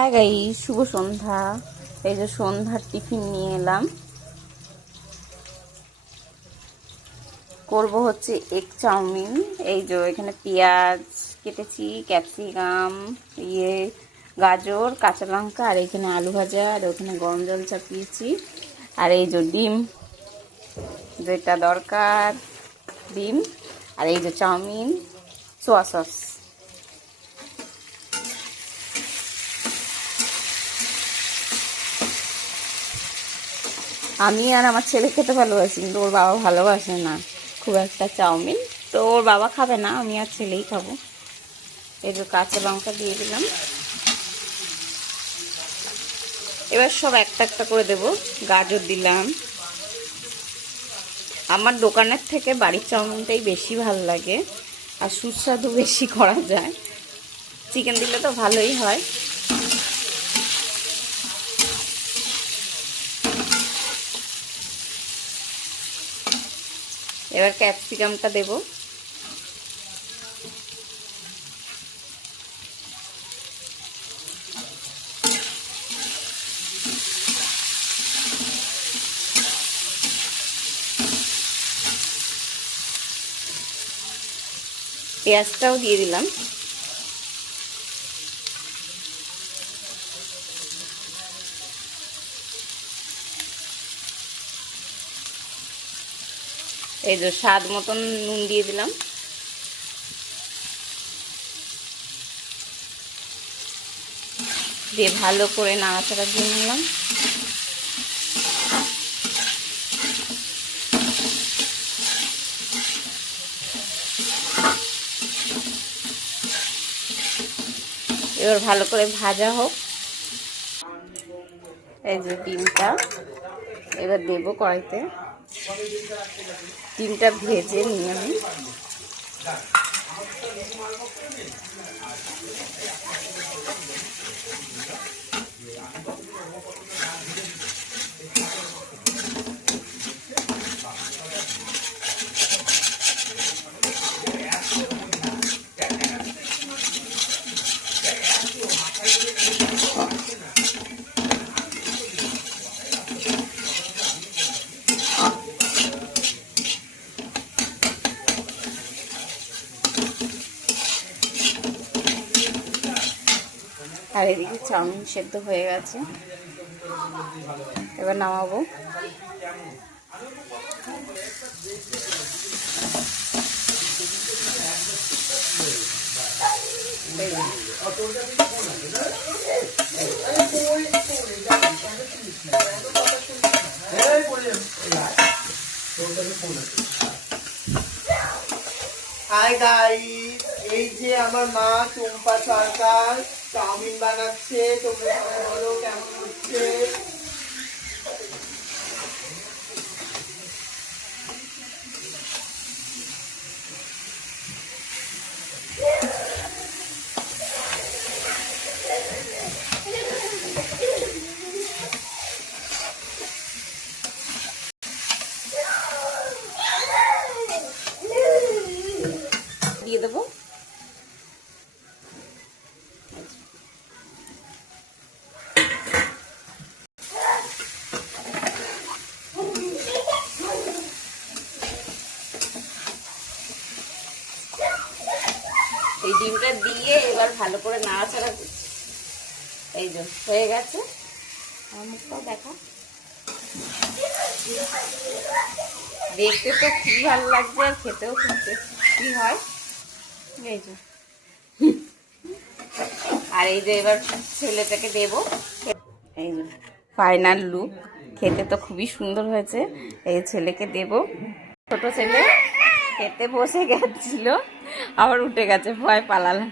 হ্যাঁ গাইস, শুভ সন্ধ্যা। এই যে সন্ধ্যার টিফিন নিয়ে এলাম। করব হচ্ছে এগ চাউমিন। এই যে এখানে পেঁয়াজ কেটেছি, ক্যাপসিকাম, গাজর, কাঁচা লঙ্কা, আর এখানে আলু ভাজা, আর ওখানে গরম জল চাপিয়েছি। আর এই যে ডিম যেটা দরকার, ডিম। আর এই যে চাউমিন, সোয়া সস। আমি আর আমার ছেলে খেতে ভালোবাসি, কিন্তু ওর বাবা ভালোবাসে না খুব একটা চাউমিন। তো ওর বাবা খাবে না, আমি আর ছেলেই খাবো। এই যে কাঁচা লঙ্কা দিয়ে দিলাম। এবার সব একটা একটা করে দেব। গাজর দিলাম। আমার দোকানের থেকে বাড়ির চাউমিনটাই বেশি ভালো লাগে, আর সুস্বাদু বেশি করা যায়। চিকেন দিলে তো ভালোই হয়। এবার ক্যাপসিকামটা দেব। পেঁয়াজটাও দিয়ে দিলাম। এই যে স্বাদ মতন নুন দিয়ে দিলাম। দিয়ে ভালো করে নাড়াচাড়া দিয়ে নিলাম। এবার ভালো করে ভাজা হোক। এই যে ডিমটা এবার দেবো কড়াইতে। ডিমটা ভেজে নিয়ে আমি আর এদিকে চাউমিন সেদ্ধ হয়ে গেছে। এবার নামাবো। হাই গাইস, এই যে আমার মা টুম্পা সরকার চাউমিন বানাচ্ছে। তোমরা সবাই বলো কেমন হচ্ছে। দিয়ে দেবো। এই ডিমটা দিয়ে এবার ভালো করে নাড়াচাড়া করছি। এই যে হয়ে গেছে। আমার মুখটাও দেখা। দেখতে তো খুব ভালো লাগছে, আর খেতেও খুব টেস্টি হয়। এই যে আর এই যে এবার ছেলেটাকে দেবো। এই যে ফাইনাল লুক। খেতে তো খুবই সুন্দর হয়েছে। এই ছেলেকে দেব। ছোট ছেলে খেতে বসে গেছিল, আবার উঠে গেছে, ভয় পালালাম।